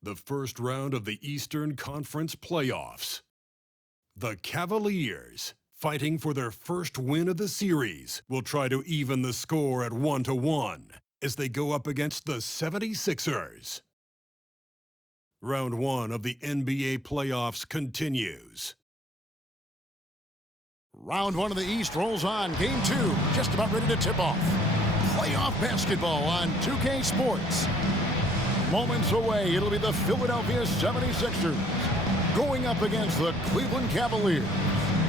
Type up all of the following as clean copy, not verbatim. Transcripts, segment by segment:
The first round of the Eastern Conference playoffs. The Cavaliers, fighting for their first win of the series, will try to even the score at 1-1 as they go up against the 76ers. Round 1 of the NBA playoffs continues. Round 1 of the East rolls on. Game 2 just about ready to tip off. Playoff basketball on 2K Sports. Moments away, it'll be the Philadelphia 76ers going up against the Cleveland Cavaliers.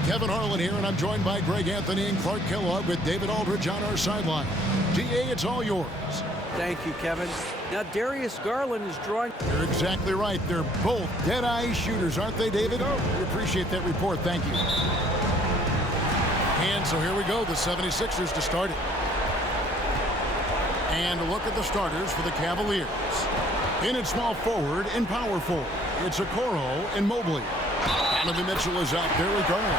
Kevin Harlan here, and I'm joined by Greg Anthony and Clark Kellogg with David Aldridge on our sideline. DA, it's all yours. Thank you, Kevin. Now, Darius Garland is drawing. You're exactly right. They're both dead-eye shooters, aren't they, David? We appreciate that report. Thank you. And so here we go, the 76ers to start it. And a look at the starters for the Cavaliers. In at small forward and power forward, it's Okoro and Mobley. Donovan Mitchell is out there with Garland.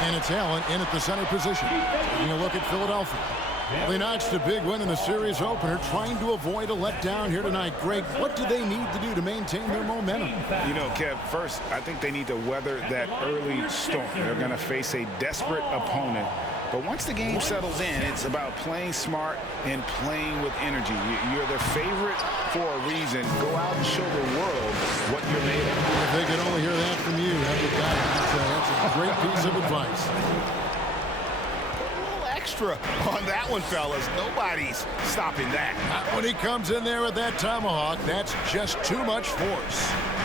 And it's Allen in at the center position. Taking a look at Philadelphia. They notched a big win in the series opener, trying to avoid a letdown here tonight. Greg, what do they need to do to maintain their momentum? You know, Kev, first, I think they need to weather that early storm. They're going to face a desperate opponent. But once the game settles in, it's about playing smart and playing with energy. You're their favorite for a reason. Go out and show the world what you're made of. If they could only hear that from you, that's a great piece of advice. Extra on that one, fellas. Nobody's stopping that. When he comes in there with that tomahawk, that's just too much force.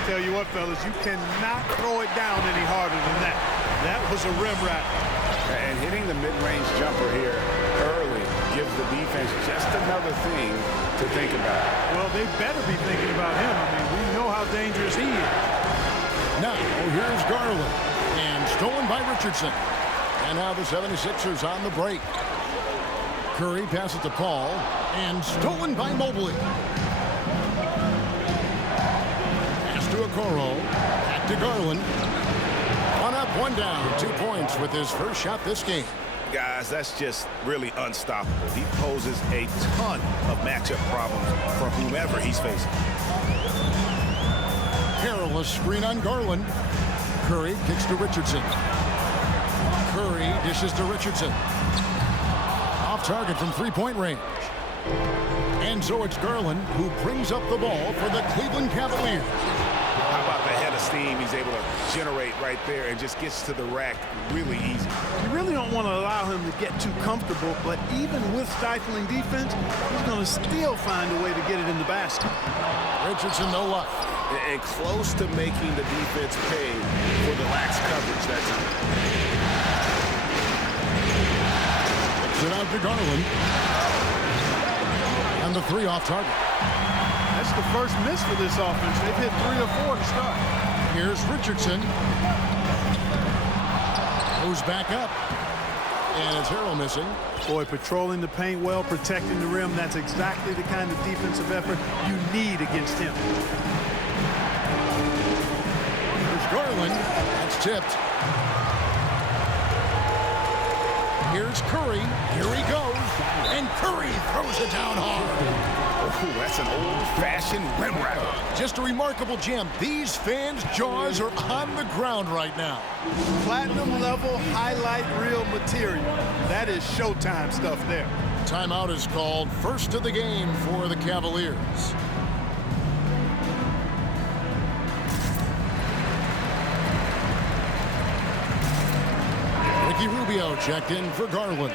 Tell you what, fellas, you cannot throw it down any harder than that. That was a rim rattler. And hitting the mid-range jumper here early gives the defense just another thing to think about. Well, they better be thinking about him. I mean, we know how dangerous he is. Now, here's Garland. And stolen by Richardson. And now the 76ers on the break. Curry passes to Paul. And stolen by Mobley. Pass to Okoro. Back to Garland. One up, one down. 2 points with his first shot this game. Guys, that's just really unstoppable. He poses a ton of matchup problems for whomever he's facing. Perilous screen on Garland. Curry kicks to Richardson. Curry dishes to Richardson. Off target from three-point range. And so it's Garland who brings up the ball for the Cleveland Cavaliers. How about the head of steam he's able to generate right there and just gets to the rack really easy. You really don't want to allow him to get too comfortable, but even with stifling defense, he's going to still find a way to get it in the basket. Richardson, no luck. And close to making the defense pay for the lax coverage that time. It out to Garland. And the three off target. That's the first miss for this offense. They've hit 3 or 4 to start. Here's Richardson. Goes back up. And it's Harrell missing. Boy, patrolling the paint well, protecting the rim. That's exactly the kind of defensive effort you need against him. Here's Garland. That's tipped. Here's Curry. Here he goes. And Curry throws it down hard. Oh, that's an old-fashioned rim rattler. Just a remarkable jam. These fans' jaws are on the ground right now. Platinum level highlight reel material. That is Showtime stuff there. Timeout is called. First of the game for the Cavaliers. Ricky Rubio checked in for Garland.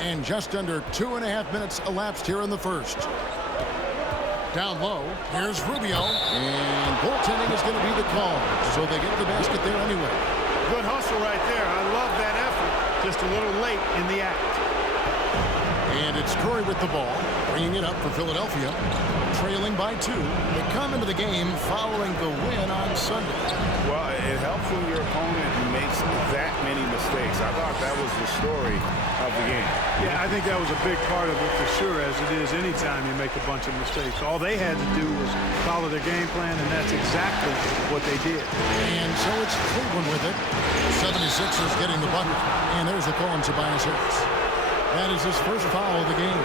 And just under 2.5 minutes elapsed here in the first. Down low, here's Rubio. And goaltending is going to be the call. So they get the basket there anyway. Good hustle right there. I love that effort. Just a little late in the act. And it's Curry with the ball, bringing it up for Philadelphia, trailing by 2. They come into the game following the win on Sunday. Well, it helps when your opponent makes that many mistakes. I thought that was the story of the game. Yeah, I think that was a big part of it for sure, as it is anytime you make a bunch of mistakes. All they had to do was follow their game plan, and that's exactly what they did. And so it's Cleveland with it. 76ers getting the bucket. And there's the call on Tobias Harris. That is his first foul of the game.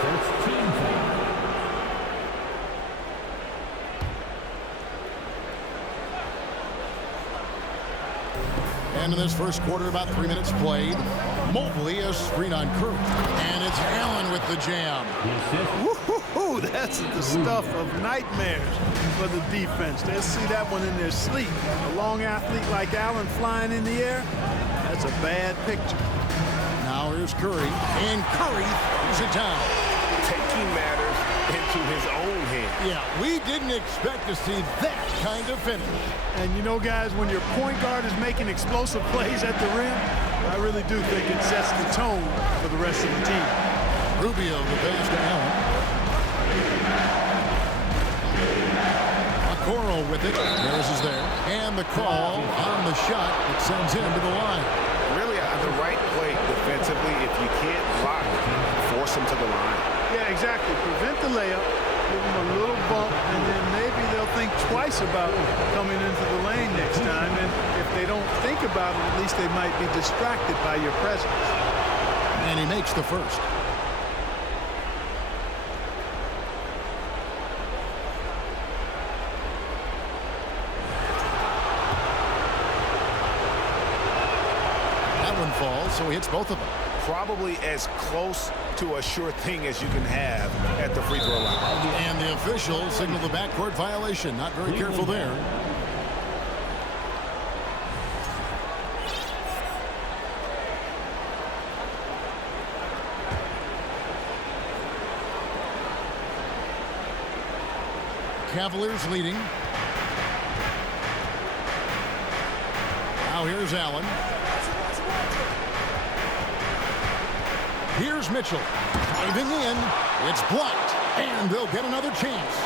First team foul. And in this first quarter, about 3 minutes played. Mobley a screen on Curry. And it's Allen with the jam. Woo-hoo-hoo, that's the stuff of nightmares for the defense. They'll see that one in their sleep. A long athlete like Allen flying in the air, that's a bad picture. Now here's Curry. And Curry throws it down. Taking matters into his own hands. Yeah, we didn't expect to see that kind of finish. And you know, guys, when your point guard is making explosive plays at the rim, I really do think it sets the tone for the rest of the team. Rubio the pass to Allen. Okoro with it. Harris is there. And the call on the shot that sends him to the line. Really the right play defensively. If you can't block, force him to the line. Yeah, exactly. Prevent the layup, give them a little bump, and then maybe they'll think twice about coming into the lane next time. And if they don't think about it, at least they might be distracted by your presence. And he makes the first. That one falls, so he hits both of them. Probably as close to a sure thing as you can have at the free throw line. And the official signaled the backcourt violation. Not very careful there. Cavaliers leading. Now here's Allen. Here's Mitchell. Diving in. It's blocked. And they'll get another chance.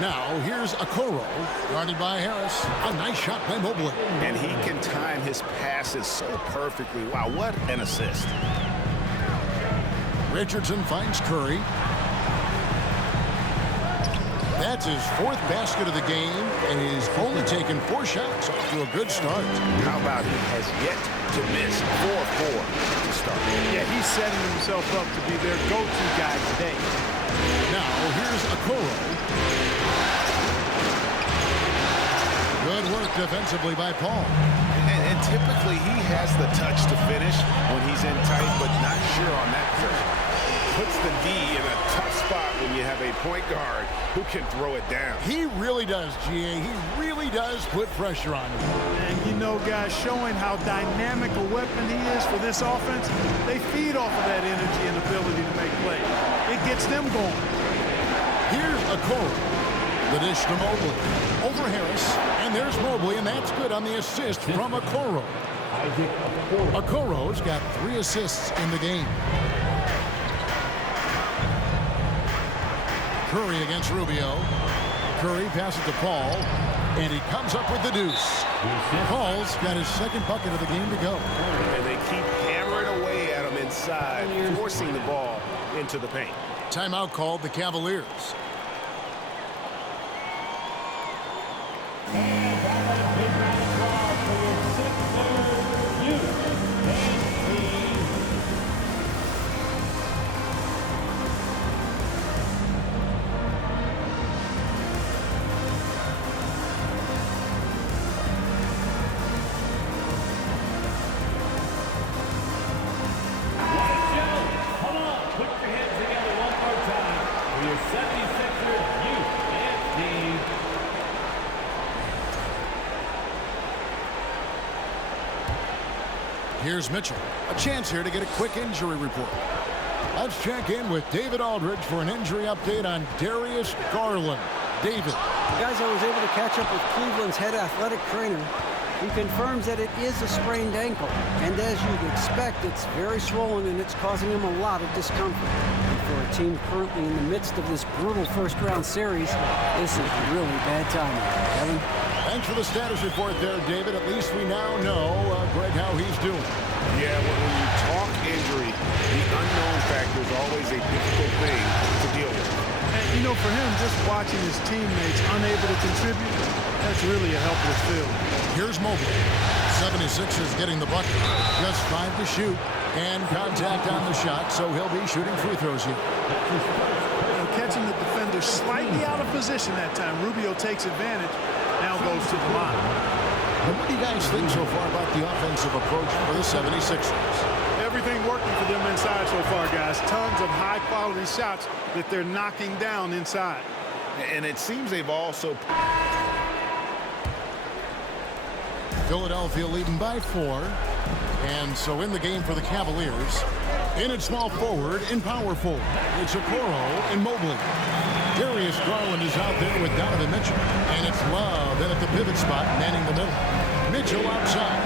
Now here's Okoro. Guarded by Harris. A nice shot by Mobley. And he can time his passes so perfectly. Wow, what an assist. Richardson finds Curry. That's his fourth basket of the game, and he's only taken 4 shots off to a good start. How about he has yet to miss 4-4 to start? Yeah, he's setting himself up to be their go-to guy today. Now, here's Okoro. Good work defensively by Paul. And typically he has the touch to finish when he's in tight, but not sure on that pressure. Puts the D in a tough spot when you have a point guard who can throw it down. He really does, GA. He really does put pressure on him. And you know, guys, showing how dynamic a weapon he is for this offense, they feed off of that energy and ability to make plays. It gets them going. Here's Okoro. The dish to Mobley. Over Harris. And there's Mobley, and that's good on the assist from Okoro. Okoro's got 3 assists in the game. Curry against Rubio. Curry passes to Paul, and he comes up with the deuce. Paul's got his second bucket of the game to go. And they keep hammering away at him inside, forcing the ball into the paint. Timeout called the Cavaliers. And that big round of applause for your Sixers youth team. What a show! Come on, put your hands together one more time for your 76ers youth dance team. Here's Mitchell. A chance here to get a quick injury report. Let's check in with David Aldridge for an injury update on Darius Garland. David. Guys, I was able to catch up with Cleveland's head athletic trainer. He confirms that it is a sprained ankle, and as you'd expect, it's very swollen and it's causing him a lot of discomfort. And for a team currently in the midst of this brutal first-round series, this is really bad timing. Kevin? Thanks for the status report there, David. At least we now know, Greg, how he's doing. Yeah, when you talk injury, the unknown factor is always a difficult thing to deal with. And, you know, for him, just watching his teammates unable to contribute, that's really a helpless feeling. Here's Mobley. 76ers getting the bucket. Just 5 to shoot. And contact on the shot, so he'll be shooting free throws here. Catching the defender slightly out of position that time. Rubio takes advantage, now goes to the line. And what do you guys think so far about the offensive approach for the 76ers? Everything working for them inside so far, guys. Tons of high-quality shots that they're knocking down inside. And it seems they've also... Philadelphia leading by 4. And so in the game for the Cavaliers, in at small forward and power forward, it's Okoro and Mobley. Darius Garland is out there with Donovan Mitchell. And it's Love in at the pivot spot, manning the middle. Mitchell outside.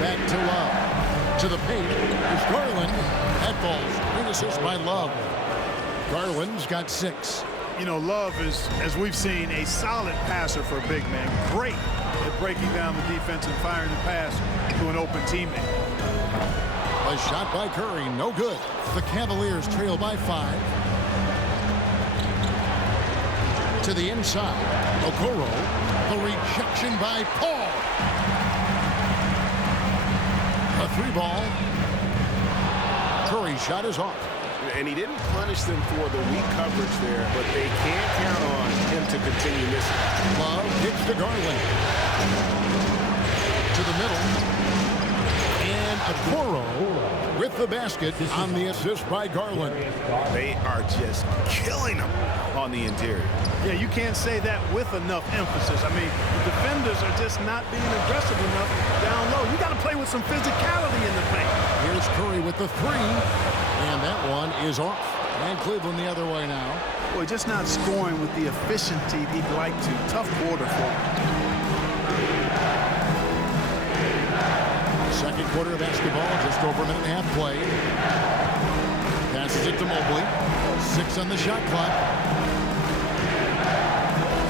Back to Love. To the paint is Garland. That falls. Great assist by Love. Garland's got 6. You know, Love is, as we've seen, a solid passer for a big man. Great at breaking down the defense and firing the pass to an open teammate. A shot by Curry, no good. The Cavaliers trail by 5. To the inside, Okoro. The rejection by Paul. A 3-ball. Curry's shot is off. And he didn't punish them for the weak coverage there, but they can't count on him to continue missing. Love kicks to Garland. To the middle. And Okoro with the basket on the assist by Garland. They are just killing them on the interior. Yeah, you can't say that with enough emphasis. I mean, the defenders are just not being aggressive enough down low. You got to play with some physicality in the paint. Here's Curry with the 3. And that one is off. And Cleveland the other way now. Boy, just not scoring with the efficiency he'd like to. Tough quarter for him. Second quarter of basketball, just over a minute and a half played. Passes it to Mobley. 6 on the shot clock.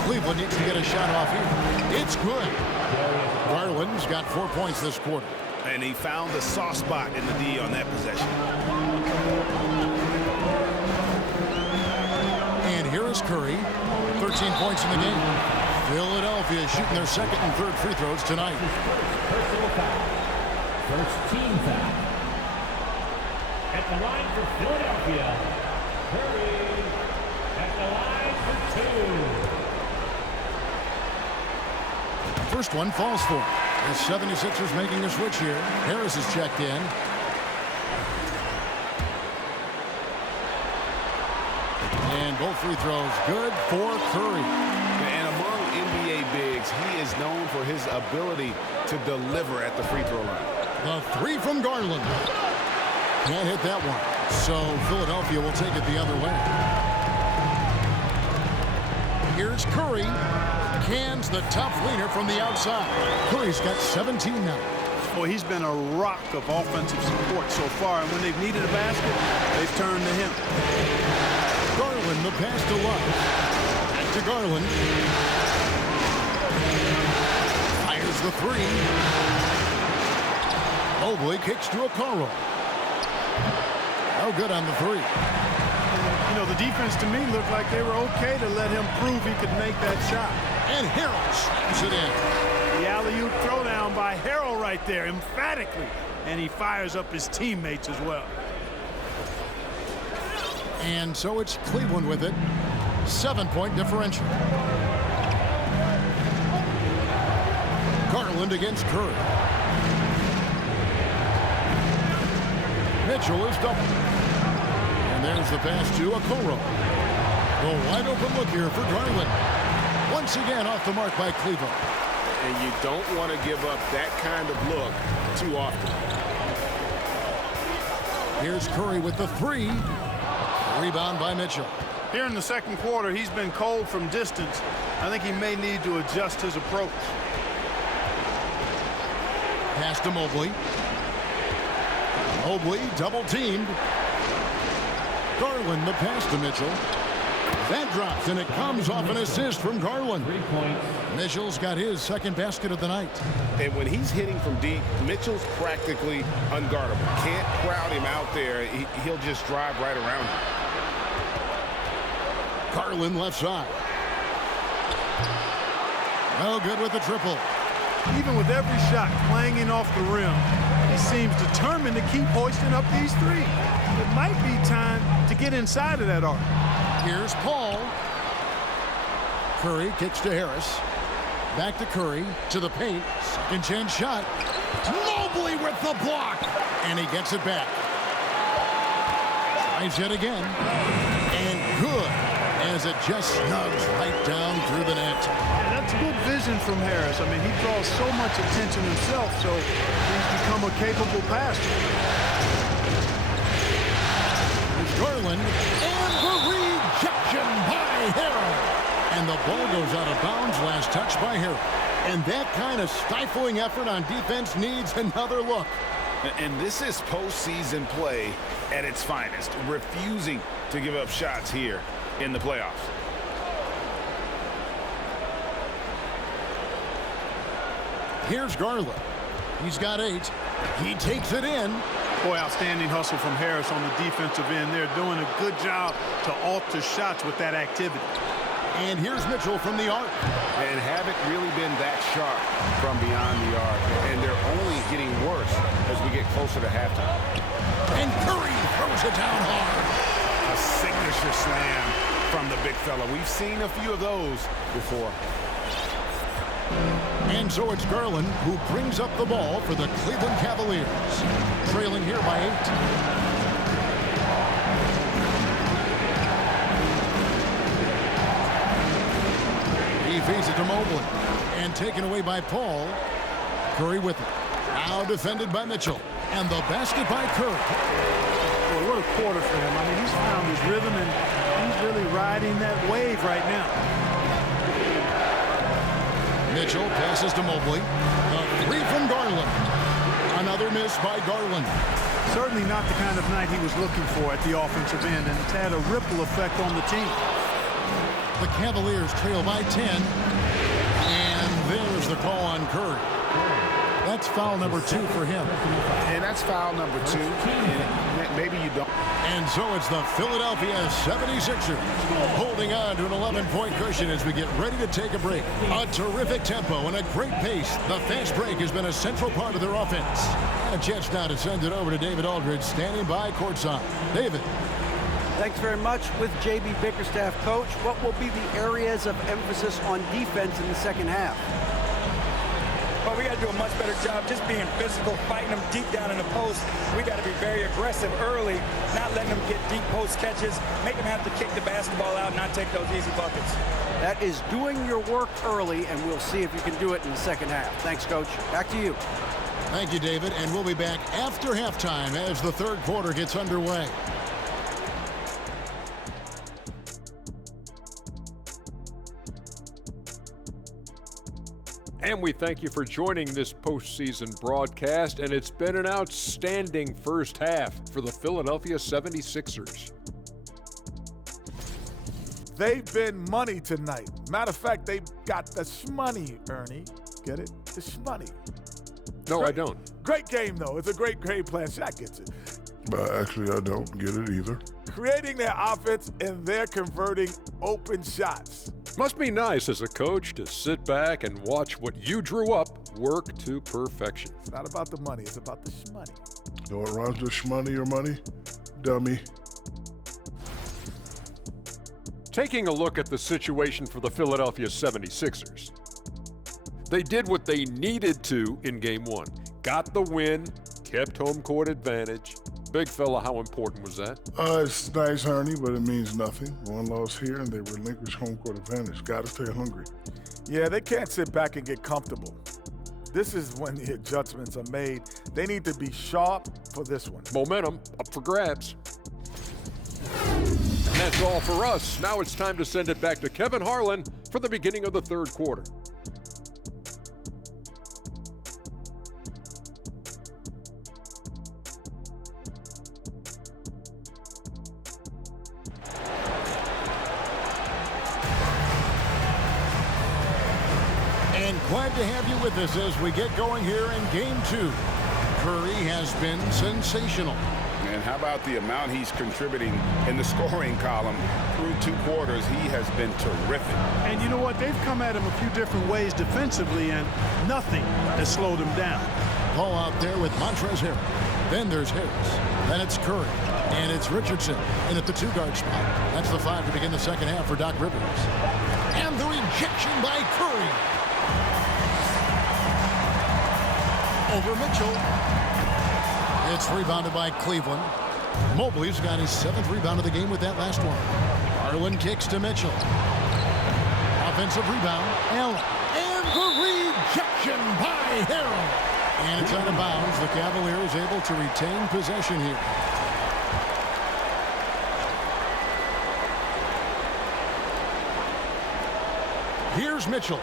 Cleveland needs to get a shot off here. It's good. Garland's got 4 points this quarter. And he found the soft spot in the D on that possession. And here is Curry. 13 points in the game. Philadelphia shooting their second and third free throws tonight. Personal foul. First team foul. At the line for Philadelphia, Curry. At the line for 2. First one falls for him. The 76ers making a switch here. Harris is checked in. And both free throws good for Curry. And among NBA bigs, he is known for his ability to deliver at the free throw line. The 3 from Garland. Can't hit that one. So Philadelphia will take it the other way. Here's Curry. Cans the tough leaner from the outside. Curry's got 17 now. Boy, he's been a rock of offensive support so far, and when they've needed a basket, they've turned to him. Garland, the pass to Love. Back to Garland. Fires the 3. Mobley kicks to Okoro. No good on the 3. You know, the defense to me looked like they were okay to let him prove he could make that shot. And Harrell slams it in. The alley-oop throwdown by Harrell right there, emphatically. And he fires up his teammates as well. And so it's Cleveland with it. 7-point differential. Garland against Curry. Mitchell is double. And there's the pass to Okoro. The wide open look here for Garland. Once again off the mark by Cleveland. And you don't want to give up that kind of look too often. Here's Curry with the 3. Rebound by Mitchell. Here in the second quarter, he's been cold from distance. I think he may need to adjust his approach. Pass to Mobley. Mobley double teamed. Garland the pass to Mitchell. That drops, and it comes off an assist from Garland. 3 points. Mitchell's got his second basket of the night. And when he's hitting from deep, Mitchell's practically unguardable. Can't crowd him out there. He'll just drive right around you. Garland left side. No good with the triple. Even with every shot clanging off the rim, he seems determined to keep hoisting up these threes. It might be time to get inside of that arc. Here's Paul. Curry kicks to Harris. Back to Curry, to the paint. Second chance shot. Mobley with the block. And he gets it back. Tries it again. And good, as it just snugs right down through the net. Yeah, that's good vision from Harris. I mean, he draws so much attention himself, so he's become a capable passer. Here's Garland. And the rejection by Harris. And the ball goes out of bounds. Last touch by Harris. And that kind of stifling effort on defense needs another look. And this is postseason play at its finest, refusing to give up shots here in the playoffs. Here's Garland. He's got 8. He takes it in. Boy, outstanding hustle from Harris on the defensive end. They're doing a good job to alter shots with that activity. And here's Mitchell from the arc. And haven't really been that sharp from beyond the arc. And they're only getting worse as we get closer to halftime. And Curry throws it down hard. A signature slam from the big fella. We've seen a few of those before. And so it's Garland who brings up the ball for the Cleveland Cavaliers. Trailing here by 8. He feeds it to Mobley. And taken away by Paul. Curry with it. Now defended by Mitchell. And the basket by Curry. Boy, what a quarter for him. I mean, he's found his rhythm, and he's really riding that wave right now. Mitchell passes to Mobley. A 3 from Garland. Another miss by Garland. Certainly not the kind of night he was looking for at the offensive end, and it's had a ripple effect on the team. The Cavaliers trail by 10. And there's the call on Curry. That's foul number 2 for him. And that's foul number 2. And maybe you don't. And so it's the Philadelphia 76ers holding on to an 11-point cushion as we get ready to take a break. A terrific tempo and a great pace. The fast break has been a central part of their offense. A chance now to send it over to David Aldridge, standing by courtside. David. Thanks very much. With J.B. Bickerstaff, coach, what will be the areas of emphasis on defense in the second half? Well, we got to do a much better job just being physical, fighting them deep down in the post. We got to be very aggressive early, not letting them get deep post catches, make them have to kick the basketball out, not take those easy buckets. That is doing your work early, and we'll see if you can do it in the second half. Thanks, Coach. Back to you. Thank you, David. And we'll be back after halftime as the third quarter gets underway. And we thank you for joining this postseason broadcast, and it's been an outstanding first half for the Philadelphia 76ers. They've been money tonight. Matter of fact, they got the shmoney, Ernie. Get it? The shmoney. No, I don't. Great game, though. It's a great game plan. Shaq gets it. But actually, I don't get it either. Creating their offense, and they're converting open shots. Must be nice as a coach to sit back and watch what you drew up work to perfection. It's not about the money. It's about the shmoney. You know what rhymes with shmoney or money? Dummy. Taking a look at the situation for the Philadelphia 76ers. They did what they needed to in Game 1. Got the win, kept home court advantage. Big fella, how important was that? It's nice, Ernie, but it means nothing. One loss here, and they relinquish home court advantage. Got to stay hungry. Yeah, they can't sit back and get comfortable. This is when the adjustments are made. They need to be sharp for this one. Momentum up for grabs. And that's all for us. Now it's time to send it back to Kevin Harlan for the beginning of the third quarter. Glad to have you with us as we get going here in Game 2. Curry has been sensational. And how about the amount he's contributing in the scoring column through 2 quarters? He has been terrific. And you know what? They've come at him a few different ways defensively, and nothing has slowed him down. Ball out there with Montrezl Harrell. Then there's Harris. Then it's Curry. And it's Richardson in at the 2-guard spot. That's the 5 to begin the second half for Doc Rivers. And the rejection by Curry. Over Mitchell. It's rebounded by Cleveland. Mobley's got his 7th rebound of the game with that last one. Garland kicks to Mitchell. Offensive rebound. Allen. And the rejection by Harrell. And it's out of bounds. The Cavaliers able to retain possession here. Here's Mitchell.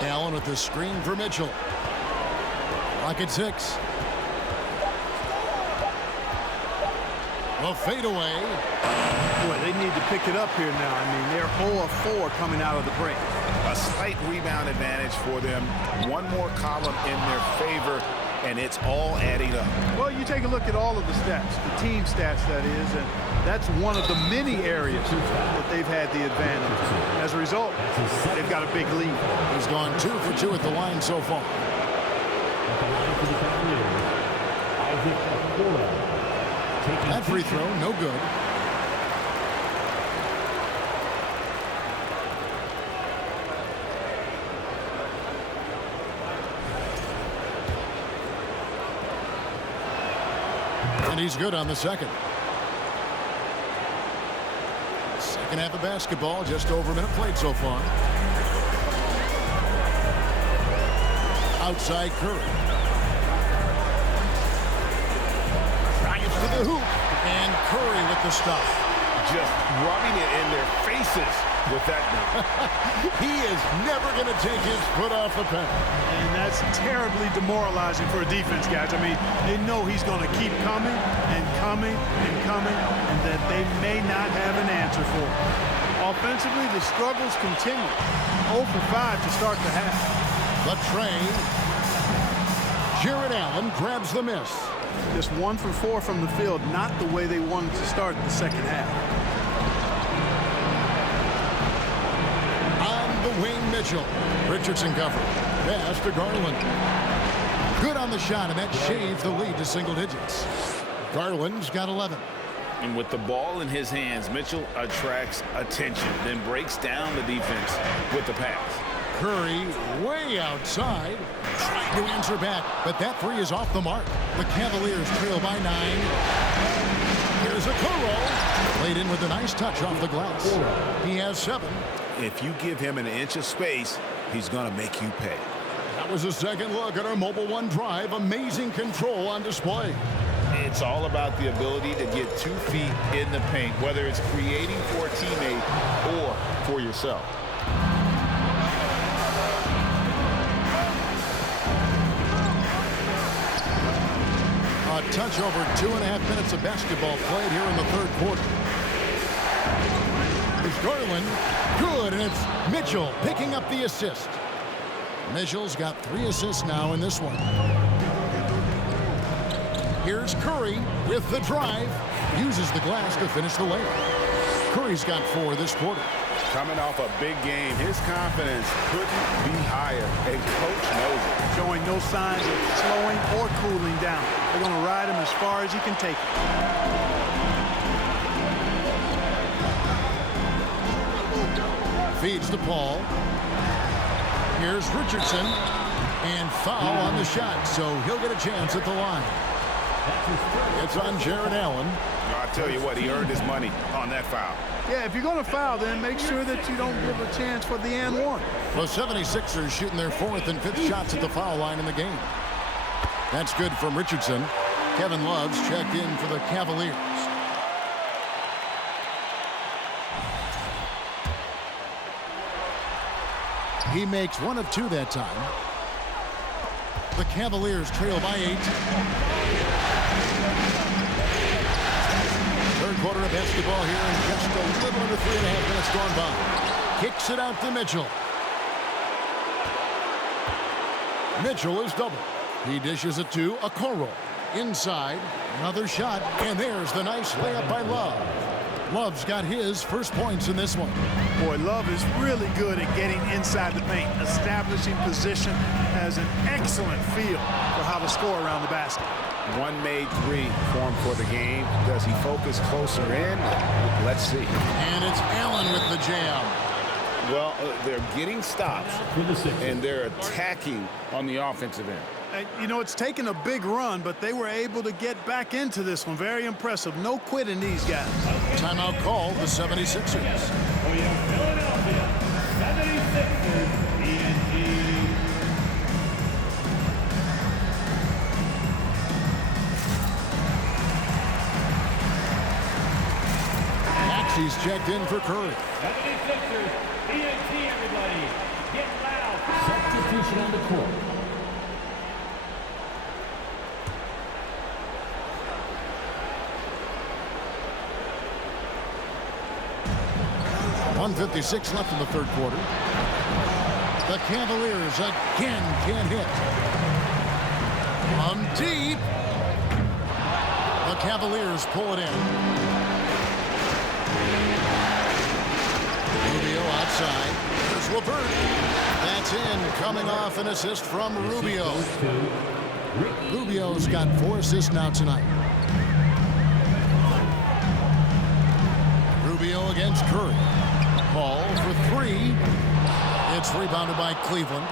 Allen with the screen for Mitchell. Clock at 6. A fadeaway. Boy, they need to pick it up here now. I mean, they're 0 of 4 coming out of the break. A slight rebound advantage for them. One more column in their favor, and it's all adding up. Well, you take a look at all of the stats, the team stats, that is, and that's one of the many areas that they've had the advantage. As a result, they've got a big lead. He's gone 2 for 2 at the line so far. That free throw, no good. And he's good on the second. Second half of basketball, just over a minute played so far. Outside Curry. Drives to the hoop. And Curry with the stuff. Just rubbing it in their faces with that. He is never going to take his foot off the pedal. And that's terribly demoralizing for a defense, guys. I mean, they know he's going to keep coming and coming and coming, and that they may not have an answer for it. Offensively, the struggles continue. 0 for 5 to start the half. The tray. Jared Allen grabs the miss. Just 1 for 4 from the field, not the way they wanted to start the second half. On the wing, Mitchell. Richardson covered. Pass to Garland. Good on the shot, and that shaves the lead to single digits. Garland's got 11. And with the ball in his hands, Mitchell attracts attention, then breaks down the defense with the pass. Curry way outside, trying to answer back, but that 3 is off the mark. The Cavaliers trail by 9. Here's Okoro. Played in with a nice touch off the glass. He has 7. If you give him an inch of space, he's going to make you pay. That was a second look at our Mobile One drive. Amazing control on display. It's all about the ability to get 2 feet in the paint, whether it's creating for a teammate or for yourself. A touch over 2.5 minutes of basketball played here in the 3rd quarter. It's Garland. Good, and it's Mitchell picking up the assist. Mitchell's got 3 assists now in this one. Here's Curry with the drive. Uses the glass to finish the layup. Curry's got 4 this quarter. Coming off a big game, his confidence couldn't be higher, and Coach knows it. Showing no signs of slowing or cooling down. They're going to ride him as far as he can take it. Feeds to Paul. Here's Richardson. And foul on the shot, so he'll get a chance at the line. It's on Jared Allen. I tell you what, he earned his money on that foul. Yeah, if you're going to foul, then make sure that you don't give a chance for the and one. The 76ers shooting their 4th and 5th shots at the foul line in the game. That's good from Richardson. Kevin Love's checked in for the Cavaliers. He makes 1 of 2 that time. The Cavaliers trail by 8. Third quarter of basketball here, and just a little under 3.5 minutes gone by. Kicks it out to Mitchell. Mitchell is double. He dishes it to Okoro. Inside, another shot, and there's the nice layup by Love. Love's got his first points in this one. Boy, Love is really good at getting inside the paint, establishing position, has an excellent feel for how to score around the basket. One made three for him for the game. Does he focus closer in? Let's see. And it's Allen with the jam. Well, they're getting stops, and they're attacking on the offensive end. You know, it's taken a big run, but they were able to get back into this one. Very impressive. No quitting these guys. Timeout called the 76ers. For your Philadelphia 76ers, PNG. He's checked in for Curry. 76ers, PNG, everybody. Get loud. Substitution on the court. .156 left in the third quarter. The Cavaliers again can't hit. Deep. The Cavaliers pull it in. Rubio outside. There's LeVert. That's in, coming off an assist from Rubio. Rubio's got 4 assists now tonight. Rubio against Curry. Paul for 3. It's rebounded by Cleveland.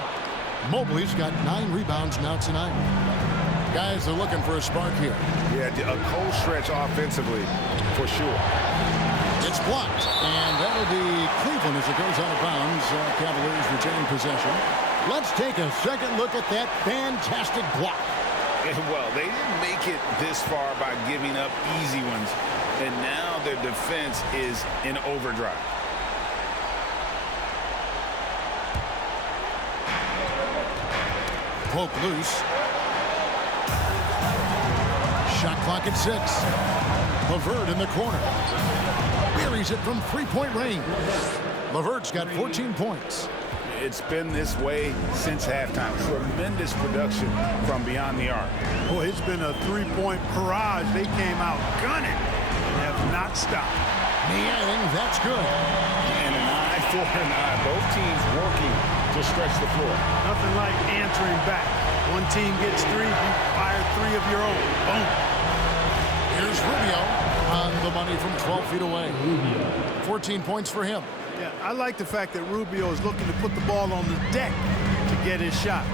Mobley's got 9 rebounds now tonight. Guys are looking for a spark here. Yeah, a cold stretch offensively, for sure. It's blocked, and that'll be Cleveland as it goes out of bounds. Cavaliers retain possession. Let's take a second look at that fantastic block. Well, they didn't make it this far by giving up easy ones, and now their defense is in overdrive. Poke loose. Shot clock at 6. LeVert in the corner. Buries it from three-point range. LeVert's got 14 points. It's been this way since halftime. Tremendous production from beyond the arc. Boy, it's been a three-point barrage. They came out gunning and have not stopped. Niang, that's good. And an eye for an eye. Both teams working to stretch the floor. Nothing like answering back. One team gets 3, you fire 3 of your own. Boom. Here's Rubio on the money from 12 feet away. 14 points for him. Yeah, I like the fact that Rubio is looking to put the ball on the deck to get his shot.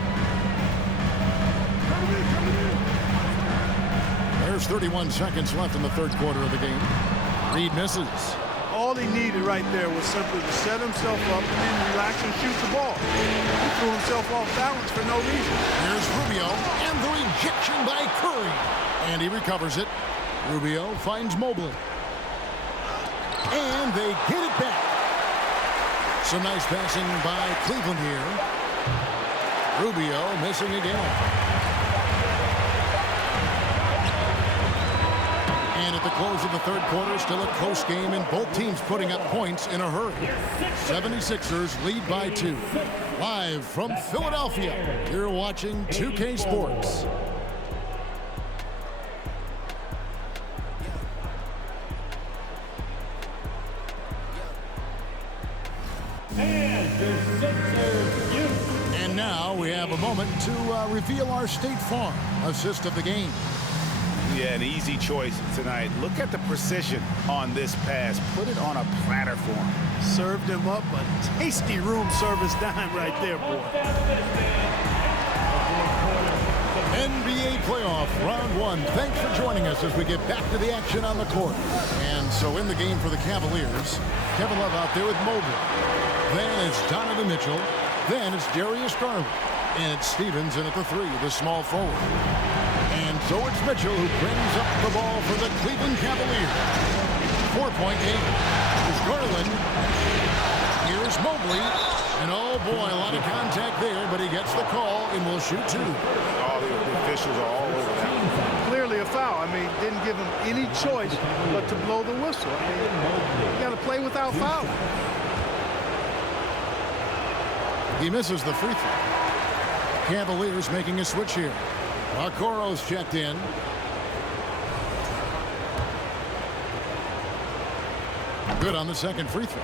There's 31 seconds left in the third quarter of the game. Reed misses. All he needed right there was simply to set himself up and then relax and shoot the ball. He threw himself off balance for no reason. Here's Rubio and the rejection by Curry. And he recovers it. Rubio finds Mobley. And they get it back. Some nice passing by Cleveland here. Rubio missing again. And at the close of the third quarter, still a close game, and both teams putting up points in a hurry. 76ers lead by 2. Live from Philadelphia, you're watching 2K Sports. And now we have a moment to reveal our State Farm assist of the game. Yeah, an easy choice tonight. Look at the precision on this pass. Put it on a platter for him. Served him up a tasty room service dime right there, boy. NBA playoff round 1. Thanks for joining us as we get back to the action on the court. And so in the game for the Cavaliers, Kevin Love out there with Mobley. Then it's Donovan Mitchell. Then it's Darius Garland. And it's Stevens in at the 3, the small forward. And so it's Mitchell who brings up the ball for the Cleveland Cavaliers. 4-point game. Here's Garland. Here's Mobley. And oh boy, a lot of contact there, but he gets the call and will shoot 2. All the officials are all over that. Clearly a foul. I mean, didn't give him any choice but to blow the whistle. I mean, you got to play without fouling. He misses the free throw. Cavaliers making a switch here. Okoro's checked in. Good on the second free throw.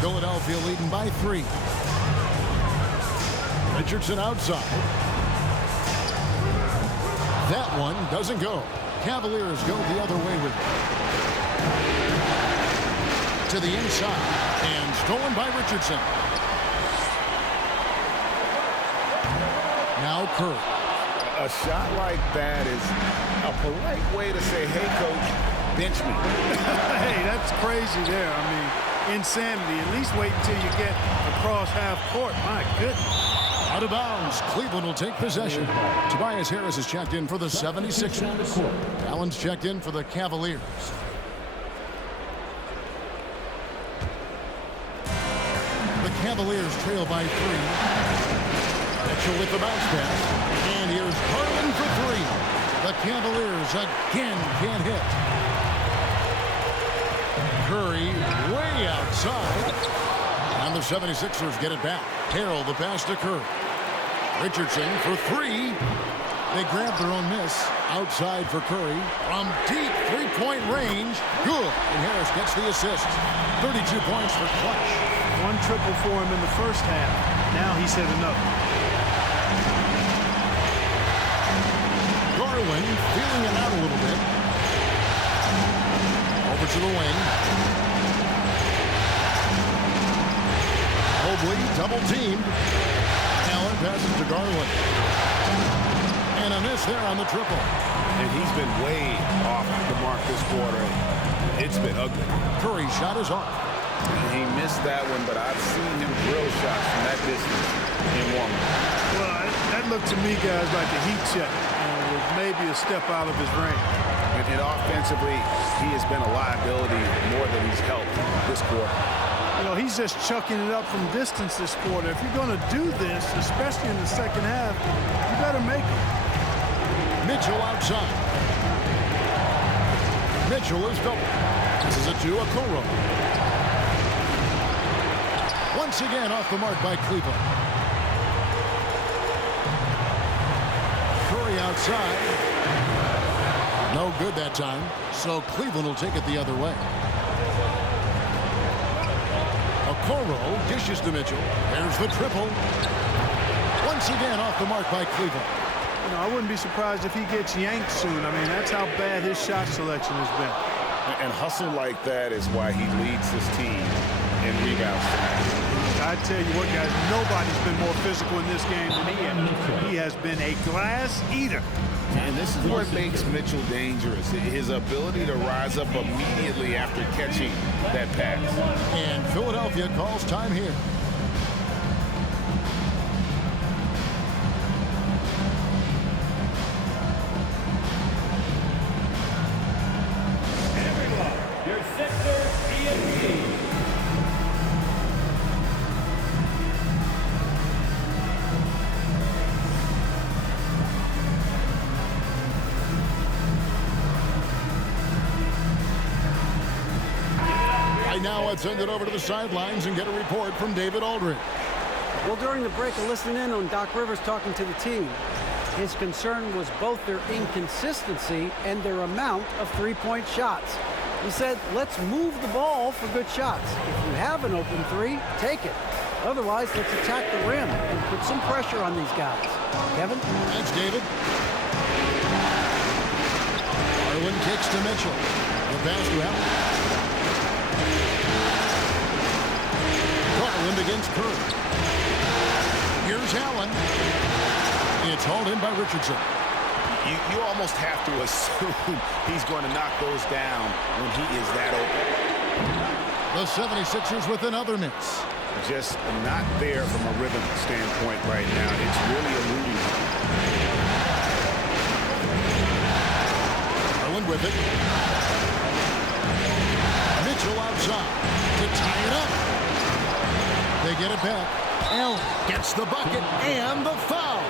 Philadelphia leading by 3. Richardson outside. That one doesn't go. Cavaliers go the other way with it. To the inside and stolen by Richardson. Now Curry. A shot like that is a polite way to say, hey, coach, bench me. Hey, that's crazy there. I mean, insanity. At least wait until you get across half court. My goodness. Out of bounds. Cleveland will take possession. Tobias Harris is checked in for the 76ers. Allen's checked in for the Cavaliers. The Cavaliers trail by 3. Mitchell with the bounce pass. And here's Garland for 3. The Cavaliers again can't hit. Curry way outside. And the 76ers get it back. Harrell the pass to Curry. Richardson for 3. They grab their own miss. Outside for Curry. From deep three-point range. Good. And Harris gets the assist. 32 points for Clutch. 1 triple for him in the first half. Now he's hit another. Garland feeling it out a little bit. Over to the wing. Mobley double-teamed. Allen passes to Garland. And a miss there on the triple. And he's been way off the mark this quarter. It's been ugly. Curry's shot is off. He missed that one, but I've seen him drill shots from that distance in warm-up. Well, that looked to me, guys, like a heat check. With maybe a step out of his range. And offensively, he has been a liability more than he's helped this quarter. You know, he's just chucking it up from distance this quarter. If you're going to do this, especially in the second half, you better make it. Mitchell outside. Mitchell is double. This is it to Okoro. Once again off the mark by Cleveland. Curry outside. No good that time. So Cleveland will take it the other way. Okoro dishes to Mitchell. There's the triple. Once again off the mark by Cleveland. You know, I wouldn't be surprised if he gets yanked soon. I mean, that's how bad his shot selection has been. And hustle like that is why he leads his team in rebounds tonight. I tell you what, guys, nobody's been more physical in this game than he has. He has been a glass eater. And this is what makes Mitchell dangerous. His ability to rise up immediately after catching that pass. And Philadelphia calls time here. Your Sixers ESP. Right now, let's send it over to the sidelines and get a report from David Aldridge. Well, during the break, I listened in on Doc Rivers talking to the team. His concern was both their inconsistency and their amount of three-point shots. He said, let's move the ball for good shots. If you have an open three, take it. Otherwise, let's attack the rim and put some pressure on these guys. Kevin? Thanks, David. Garland kicks to Mitchell. The pass to Allen. Garland against Curry. Here's Allen. It's hauled in by Richardson. You almost have to assume he's going to knock those down when he is that open. The 76ers with another miss. Just not there from a rhythm standpoint right now. It's really eluding him. Garland with it. Mitchell outside to tie it up. They get it back. Allen gets the bucket and the foul.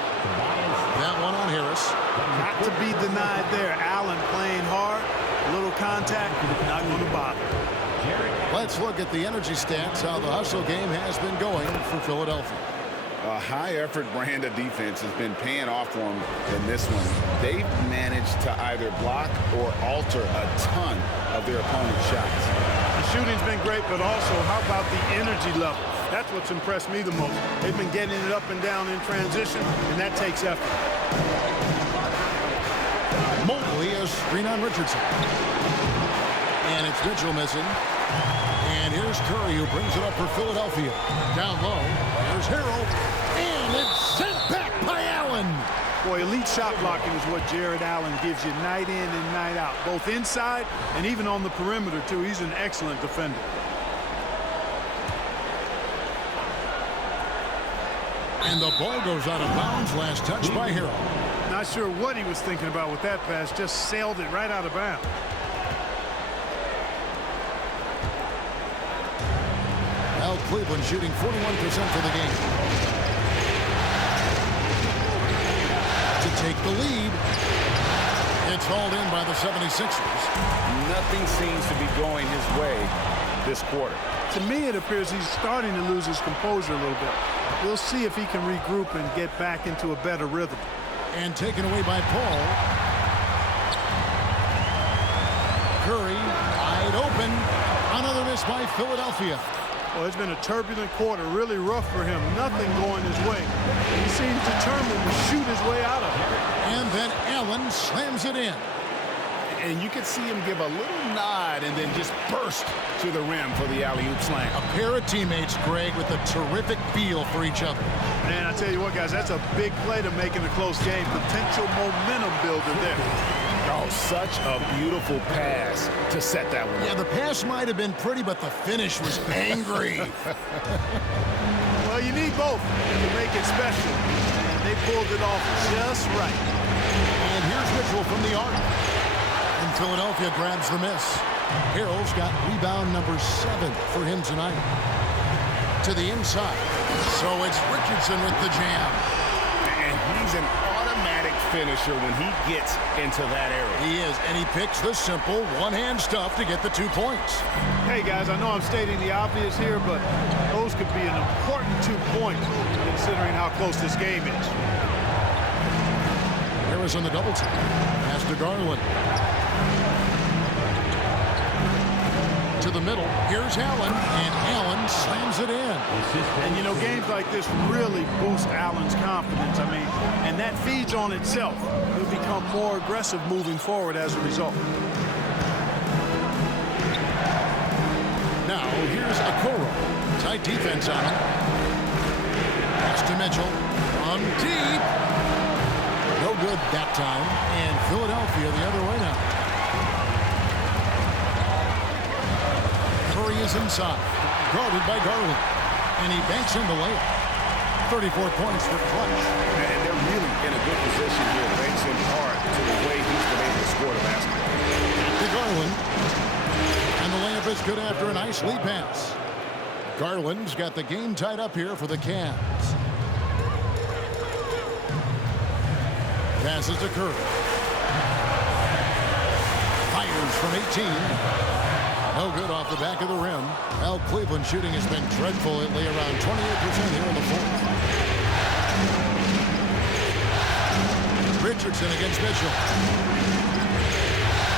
That one on Harris. Not to be denied there. Allen playing hard. A little contact, not going to bother. Let's look at the energy stats, how the hustle game has been going for Philadelphia. A high-effort brand of defense has been paying off for them in this one. They've managed to either block or alter a ton of their opponent's shots. The shooting's been great, but also how about the energy level? That's what's impressed me the most. They've been getting it up and down in transition, and that takes effort. Mobley is screen on Richardson. And it's Mitchell missing. And here's Curry, who brings it up for Philadelphia. Down low, there's Harrell. And it's sent back by Allen. Boy, elite shot blocking is what Jared Allen gives you night in and night out, both inside and even on the perimeter, too. He's an excellent defender. And the ball goes out of bounds. Last touch by Harrell. Not sure what he was thinking about with that pass. Just sailed it right out of bounds. Now Cleveland shooting 41% for the game. To take the lead. It's hauled in by the 76ers. Nothing seems to be going his way this quarter. To me, it appears he's starting to lose his composure a little bit. We'll see if he can regroup and get back into a better rhythm. And taken away by Paul. Curry, wide open. Another miss by Philadelphia. Well, it's been a turbulent quarter, really rough for him. Nothing going his way. He seems determined to shoot his way out of it. And then Allen slams it in. And you can see him give a little nod and then just burst to the rim for the alley-oop slam. A pair of teammates, Greg, with a terrific feel for each other. Man, I tell you what, guys, that's a big play to make in a close game. Potential momentum builder there. Oh, such a beautiful pass to set that one. Yeah, the pass might have been pretty, but the finish was angry. Well, you need both to make it special. And they pulled it off just right. And here's Mitchell from the arc. And Philadelphia grabs the miss. Harrell's got rebound number 7 for him tonight. To the inside. So it's Richardson with the jam. And he's an automatic finisher when he gets into that area. He is, and he picks the simple one-hand stuff to get the 2 points. Hey, guys, I know I'm stating the obvious here, but those could be an important 2 points considering how close this game is. Harris on the double team. Pass to Garland. To the middle. Here's Allen, and Allen slams it in. And, you know, games like this really boost Allen's confidence. I mean, and that feeds on itself. He'll become more aggressive moving forward as a result. Now, here's Okoro. Tight defense on him. Pass to Mitchell. On deep. No good that time. And Philadelphia the other way now. Curry is inside. Guarded by Garland. And he banks in the layup. 34 points for Clutch. And they're really in a good position here, thanks in part to the way he's been able to score the basketball. To Garland. And the layup is good after a nice lead pass. Garland's got the game tied up here for the Cavs. Passes to Curry. Fires from 18. No good off the back of the rim. Well, Cleveland shooting has been dreadful lately, around 28% here in the fourth. Richardson against Mitchell.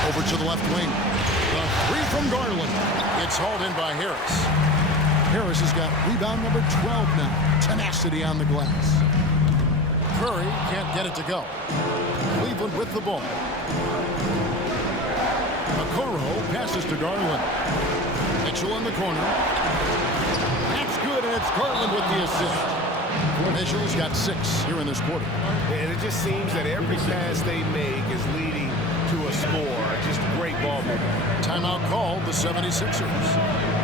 Over to the left wing. The 3 from Garland. It's hauled in by Harris. Harris has got rebound number 12 now. Tenacity on the glass. Curry can't get it to go. Cleveland with the ball. Okoro passes to Garland. Mitchell in the corner. That's good, and it's Garland with the assist. Mitchell's got 6 here in this quarter. And it just seems that every pass they make is leading to a score. Just great ball movement. Timeout called the 76ers.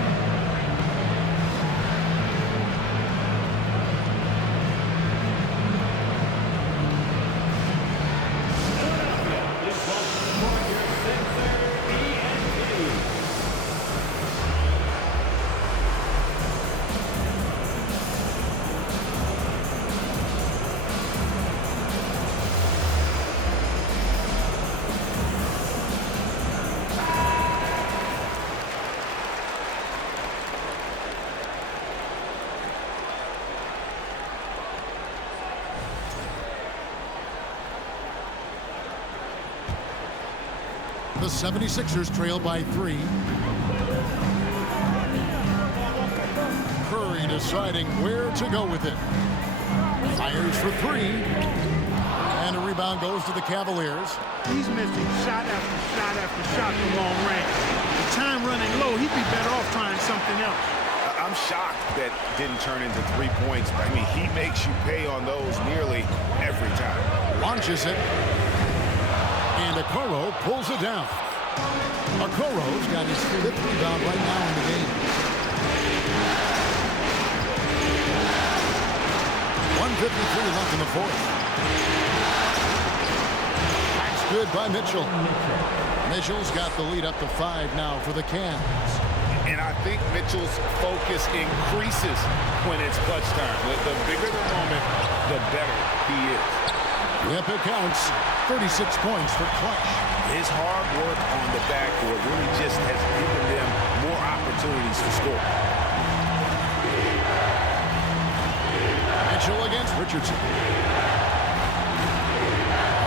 The 76ers trail by 3. Curry deciding where to go with it. Fires for 3. And a rebound goes to the Cavaliers. He's missing shot after shot after shot from long range. The time running low, he'd be better off trying something else. I'm shocked that didn't turn into 3 points. I mean, he makes you pay on those nearly every time. Launches it. And Okoro pulls it down. Okoro's got his 5th rebound right now in the game. 1:53 left in the 4th. That's good by Mitchell. Mitchell's got the lead up to 5 now for the Cavs. And I think Mitchell's focus increases when it's clutch time. The bigger the moment, the better he is. Yep, it counts. 36 points for Clutch. His hard work on the backboard really just has given them more opportunities to score. Mitchell against Richardson.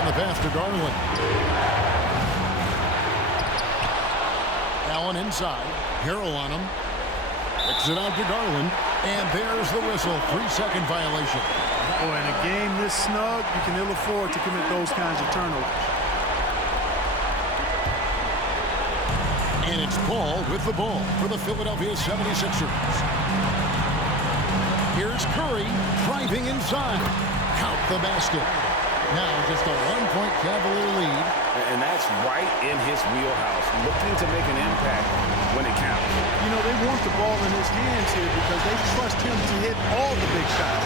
On the pass to Garland. Allen inside. Harrell on him. Kicks it out to Garland. And there's the whistle. 3-second violation. Oh, in a game this snug, you can ill afford to commit those kinds of turnovers. And it's Paul with the ball for the Philadelphia 76ers. Here's Curry driving inside. Count the basket. Now just a 1-point Cavalier lead. And that's right in his wheelhouse, looking to make an impact when it counts. You know, they want the ball in his hands here because they trust him to hit all the big shots.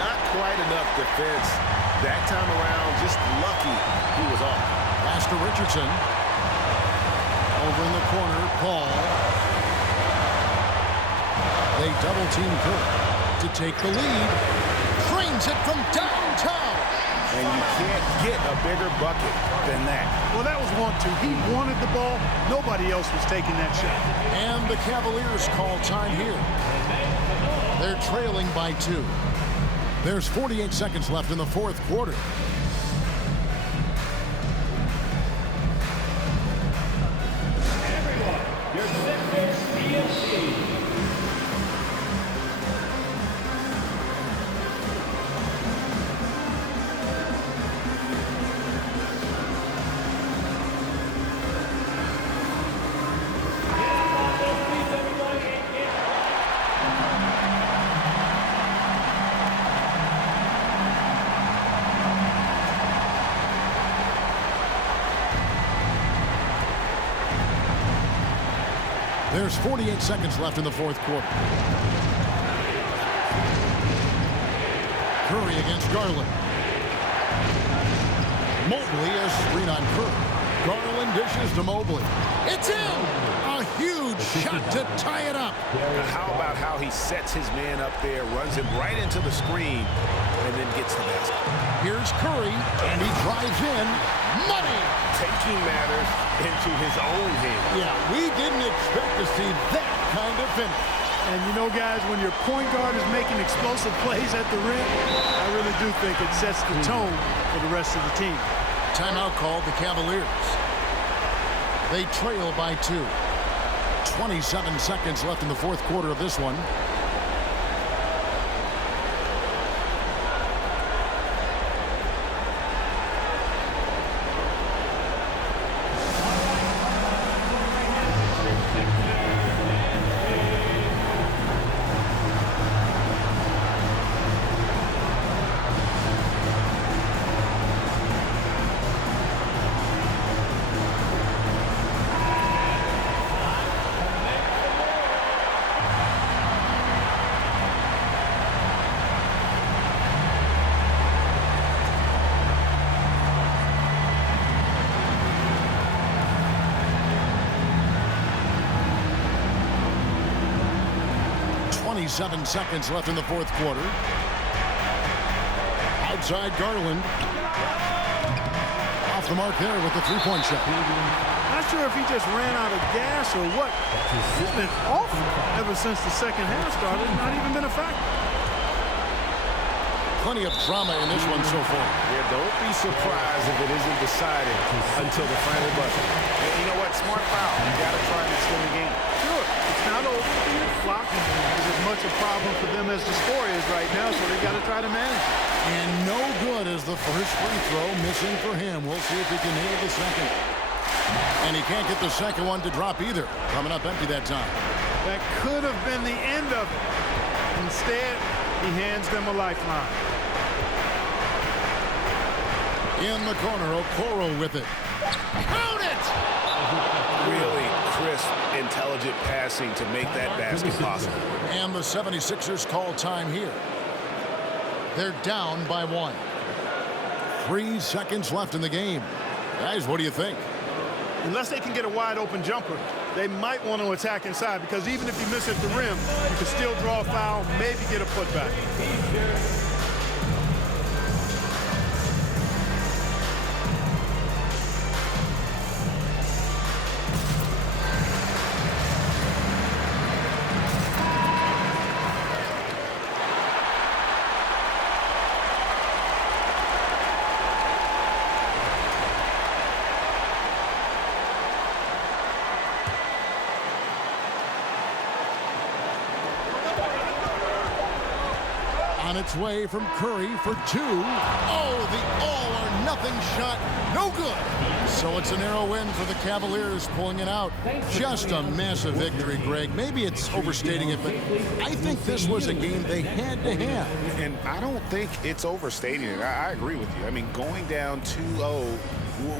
Not quite enough defense that time around. Just lucky he was off. Pass to Richardson. Over in the corner, Paul. They double team Curry to take the lead. Drains it from downtown. And you can't get a bigger bucket than that. Well, that was 1-2. He wanted the ball. Nobody else was taking that shot. And the Cavaliers call time here. They're trailing by 2. There's 48 seconds left in the 4th quarter. Everyone, your Sixers PLC. There's 48 seconds left in the 4th quarter. Curry against Garland. Mobley is screen on Curry. Garland dishes to Mobley. It's in! A huge shot to tie it up. How about how he sets his man up there, runs him right into the screen, and then gets the basket. Here's Curry, and he drives in. Money! Taking matters into his own hands. Yeah, we didn't expect to see that kind of finish. And you know, guys, when your point guard is making explosive plays at the rim, I really do think it sets the tone for the rest of the team. Timeout called the Cavaliers. They trail by 2. 27 seconds left in the 4th quarter of this one. Seven seconds left in the 4th quarter. Outside Garland. Off the mark there with the 3-point shot. Not sure if he just ran out of gas or what. He's been off ever since the second half started. Not even been a factor. Plenty of drama in this one so far. Yeah, don't be surprised if it isn't decided until the final buzzer. You know what? Smart foul. You got to try and extend the game. Sure, it's not over. Blocking is as much a problem for them as the score is right now, so they got to try to manage it. And no good as the first free throw missing for him. We'll see if he can nail the second. And he can't get the second one to drop either. Coming up empty that time. That could have been the end of it. Instead, he hands them a lifeline. In the corner, Okoro with it. Count it! Really crisp, intelligent passing to make that basket possible. And the 76ers call time here. They're down by 1. 3 seconds left in the game. Guys, what do you think? Unless they can get a wide open jumper, they might want to attack inside, because even if you miss at the rim, you can still draw a foul, maybe get a putback. On its way from Curry for 2. Oh, the all-or-nothing shot. No good. So it's a narrow win for the Cavaliers, pulling it out. Just a massive victory, Greg. Maybe it's overstating it, but I think this was a game they had to have. And I don't think it's overstating it. I agree with you. I mean, going down 2-0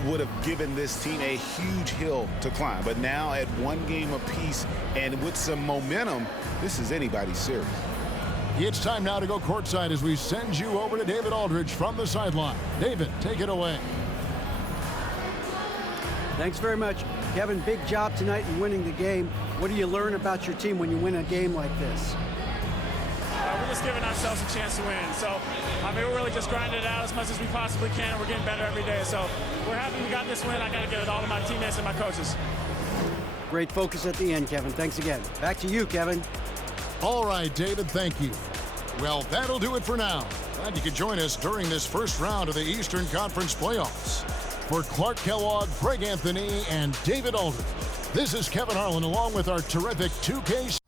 would have given this team a huge hill to climb. But now at 1 game apiece and with some momentum, this is anybody's series. It's time now to go courtside as we send you over to David Aldridge from the sideline. David, take it away. Thanks very much. Kevin, big job tonight in winning the game. What do you learn about your team when you win a game like this? We're just giving ourselves a chance to win. So, I mean, we're really just grinding it out as much as we possibly can. We're getting better every day. So, we're happy we got this win. I got to give it all to my teammates and my coaches. Great focus at the end, Kevin. Thanks again. Back to you, Kevin. All right, David, thank you. Well, that'll do it for now. Glad you could join us during this first round of the Eastern Conference playoffs. For Clark Kellogg, Greg Anthony, and David Aldridge, this is Kevin Harlan along with our terrific 2K